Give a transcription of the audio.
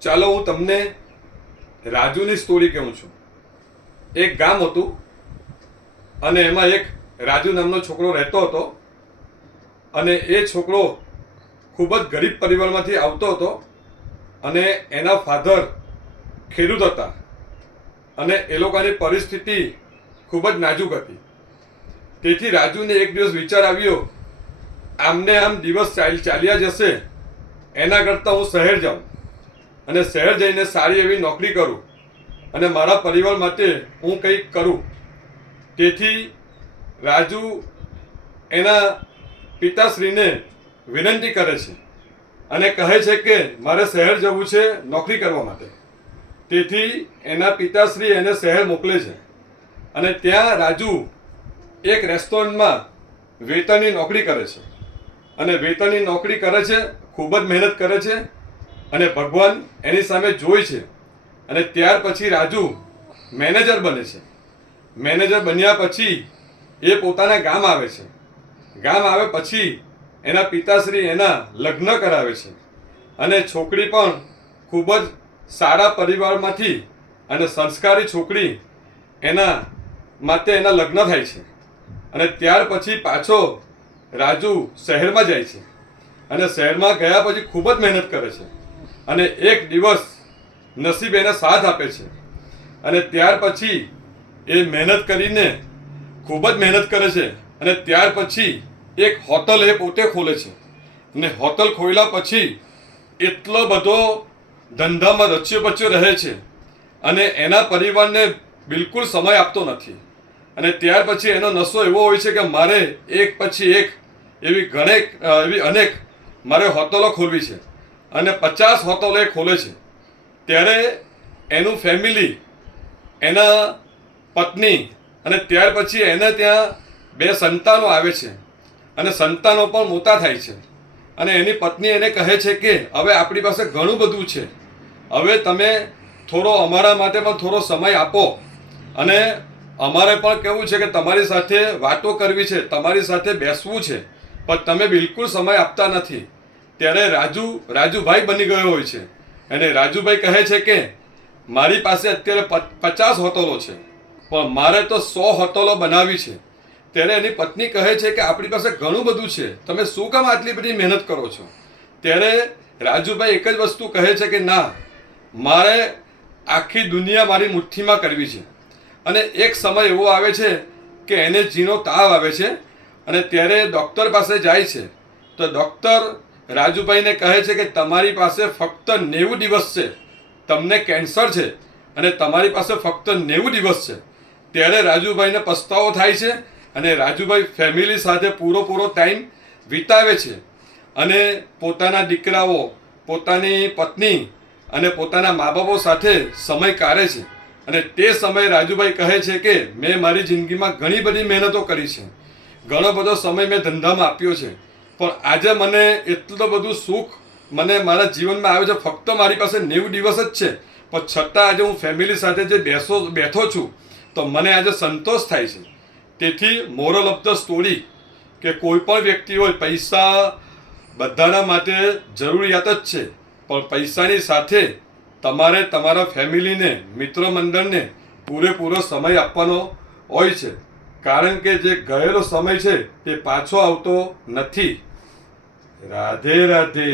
ચાલો હું તમને રાજુની સ્ટોરી કહું છું। એક ગામ હતું અને એમાં એક રાજુ નામનો છોકરો રહેતો હતો અને એ છોકરો ખૂબ જ ગરીબ પરિવારમાંથી આવતો હતો અને એના ફાધર ખેડૂત હતા અને એ લોકોની પરિસ્થિતિ ખૂબ જ નાજુક હતી। તેથી રાજુને એક દિવસ વિચાર આવ્યો, આમને આમ દિવસ ચાલ્યા જશે એના કરતાં હું શહેર જાઉં અને શહેર જઈને સારી એવી નોકરી કરું અને મારા પરિવાર માટે હું કંઈક કરું। તેથી રાજુ એના પિતાશ્રીને વિનંતી કરે છે અને કહે છે કે મારે શહેર જવું છે નોકરી કરવા માટે। તેથી એના પિતાશ્રી એને શહેર મોકલે છે અને ત્યાં રાજુ એક રેસ્ટોરન્ટમાં વેતરની નોકરી કરે છે અને વેતરની નોકરી કરે છે, ખૂબ જ મહેનત કરે છે અને ભગવાન એની સામે જોઈ છે અને ત્યાર પછી રાજુ મેનેજર બને છે। મેનેજર બન્યા પછી એ પોતાના ગામ આવે છે। ગામ આવે પછી એના પિતાશ્રી એના લગ્ન કરાવે છે અને છોકરી પણ ખૂબ જ સારા પરિવારમાંથી અને સંસ્કારી છોકરી એના માટે એના લગ્ન થાય છે અને ત્યાર પછી પાછો રાજુ શહેરમાં જાય છે અને શહેરમાં ગયા પછી ખૂબ જ મહેનત કરે છે અને એક દિવસ નસીબ એને સાથ આપે છે અને ત્યાર પછી એ મહેનત કરીને ખૂબ જ મહેનત કરે છે અને ત્યાર પછી એક હોટલ એ પોતે ખોલે છે અને હોટલ ખોલ્યા પછી એટલો બધો ધંધામાં રચ્યો પચ્યો રહે છે અને એના પરિવારને બિલકુલ સમય આપતો નથી અને ત્યાર પછી એનો નશો એવો હોય છે કે મારે એક પછી એક એવી અનેક મારે હોટલો ખોલવી છે અને 50 હોટલો એ ખોલે છે। ત્યારે એનું ફેમિલી, એના પત્ની અને ત્યાર પછી એને ત્યાં 2 સંતાનો આવે છે અને સંતાનો પણ મોટા થાય છે અને એની પત્ની એને કહે છે કે હવે આપણી પાસે ઘણું બધું છે, હવે તમે થોડો અમારા માટે પણ થોડો સમય આપો અને અમારે પણ કહેવું છે કે તમારી સાથે વાતો કરવી છે, તમારી સાથે બેસવું છે, પણ તમે બિલકુલ સમય આપતા નથી। ત્યારે રાજુભાઈ બની ગયો હોય છે અને રાજુભાઈ કહે છે કે મારી પાસે અત્યારે 50 હોટલો છે પણ મારે તો 100 હોટલો બનાવવી છે। ત્યારે એની પત્ની કહે છે કે આપણી પાસે ઘણું બધું છે, તમે શું કામ આટલી બધી મહેનત કરો છો? ત્યારે રાજુભાઈ એક જ વસ્તુ કહે છે કે ના, મારે આખી દુનિયા મારી મુઠ્ઠીમાં કરવી છે। અને એક સમય એવો આવે છે કે એને ઝીણો તાવ આવે છે અને ત્યારે ડૉક્ટર પાસે જાય છે તો ડૉક્ટર રાજુભાઈને કહે છે કે તમારી પાસે ફક્ત 90 દિવસ છે, તમને કેન્સર છે અને તમારી પાસે ફક્ત 90 દિવસ છે। ત્યારે રાજુભાઈને પસ્તાવો થાય છે અને રાજુભાઈ ફેમિલી સાથે પૂરો ટાઈમ વિતાવે છે અને પોતાના દીકરાઓ, પોતાની પત્ની અને પોતાના મા બાપો સાથે સમય કાઢે છે અને તે સમયે રાજુભાઈ કહે છે કે મેં મારી જિંદગીમાં ઘણી બધી મહેનતો કરી છે, ઘણો બધો સમય મેં ધંધામાં આપ્યો છે, પણ આજે મને એટલું બધું સુખ મને મારા જીવનમાં આવે છે, ફક્ત મારી પાસે 90 દિવસ જ છે, પણ છતાં આજે હું ફેમિલી સાથે જે બેઠો છું તો મને આજે સંતોષ થાય છે। તેથી મોરલ ઓફ ધ સ્ટોરી કે કોઈ પણ વ્યક્તિ હોય, પૈસા બધાના માટે જરૂરિયાત જ છે, પણ પૈસાની સાથે તમારે તમારા ફેમિલીને, મિત્ર મંડળને પૂરેપૂરો સમય આપવાનો હોય છે, કારણ કે જે ગયેલો સમય છે તે પાછો આવતો નથી। રાધે રાધે।